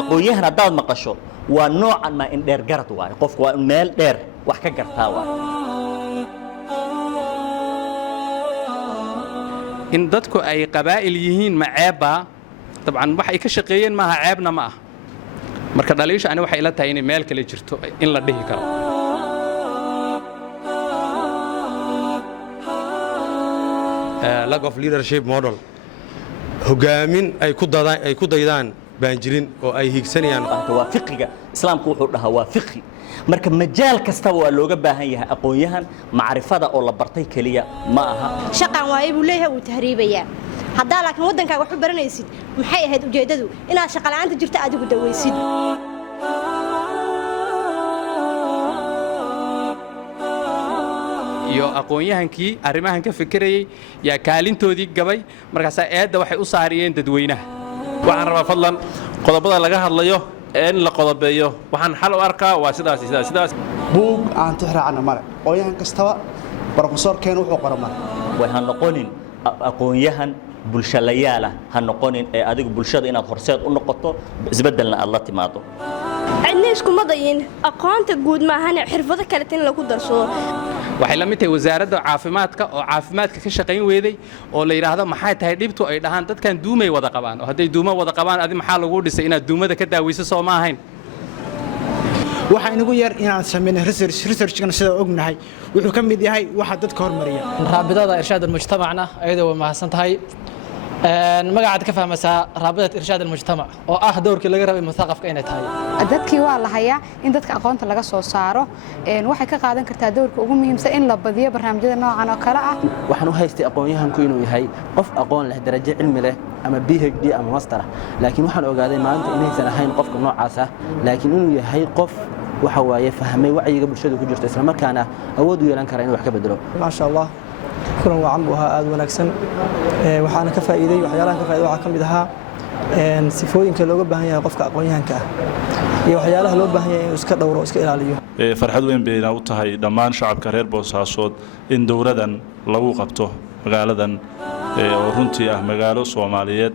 aqoonyahan haddaad maqasho waa noocan ma in dheer garad waaye qofku waa in meel dheer wax ka gartaa waaye in dadku ay qabaa'il yihiin ma ceebba dabcan wax ay ka shaqeeyeen maaha ceebna ma ah marka dhaliisha ani waxay ila tahay inay meel kale jirto in la dhihi karo lack of leadership model hogaamin ay ku daydaan baan jirin oo ay higsanayaan waa fiqiga islaamku wuxuu dhahaa waa fiqi marka majaal kasta waa looga baahan yahay aqoonyahan macrifada oo la bartay kaliya ma aha shaqan waayay buu leeyahay uu tahriibaya hadda laakiin wadankaaga wax u baranaysid maxay ahayd ujeedadu inaad shaqo la'aanta jirto adigu daweysid iyo aqoonyahankii arrimahan ka fikirayay yaa kaalintoodii gabay markaas eedda waxay u saariyeen dadweynaha waxaan rabaa fadlan qodobada laga hadlayo in la qodobeeyo waxaan xal u arkaa waa sidaas buug aan tixraacna male aqoonyahan kastaba professorkeen wuxuu qoramaa way han noqonin aqoonyahan bulshalayaal ha noqonin ee adigu bulshada inaad horseed u noqoto isbedelna aad la timaado cidna iskuma dayin aqoonta guud maahan xirfado kale in lagu darsado waxay la mid tahay wasaaradda caafimaadka oo caafimaadka ka shaqayn weeday oo la yiraahdo maxay tahay dhibtu ay dhahaan dadkan duumay wada qabaan oo haday duuma wada qabaan adi maxaa lagu dhisay inaad duumada ka daaweyso soo ma ahayn waxa inagu yar inaan sameeyno research-kana sida ognahay wuxuu ka mid yahay waxa dadka hormariya raabidada irshaad mujtamacna ayadoo way mahadsan tahay magacaad ka fahmaysaa raabidada irshaad mujtamac oo ah doorkii laga rabay mustaqafka inay tahay dadkii waa la hayaa in dadka aqoonta laga soo saaro waxay ka qaadan kartaa doorka ugu muhiimsan in la badiyo barnaamijyada noocan oo kale ah waxaan u haystay aqoonyahanku inuu yahay qof aqoon leh darajo cilmi leh ama PhD ama master laakiin waxaan ogaaday maanta inaysan ahayn qofka noocaas ah laakiin inuu yahay qof waxa waaye fahmay wacyiga bulshada ku jirta isla markaana awood u yeelan kara inuu wax ka bedelo ma sha Allah kulan wacan buu aad wanaagsan waxaana ka faa'iiday waxyaalaha ka faa'iiday waxa kamid ahaa sifooyinka looga baahan yahay qofka aqoonyahanka ah iyo waxyaalaha loo baahan yahay inuu iska dhowro iska ilaaliyo farxad weyn bay u tahay dhammaan shacabka reer Boosaasood in dowladan lagu qabto magaaladan oo runtii ah magaalo Soomaaliyeed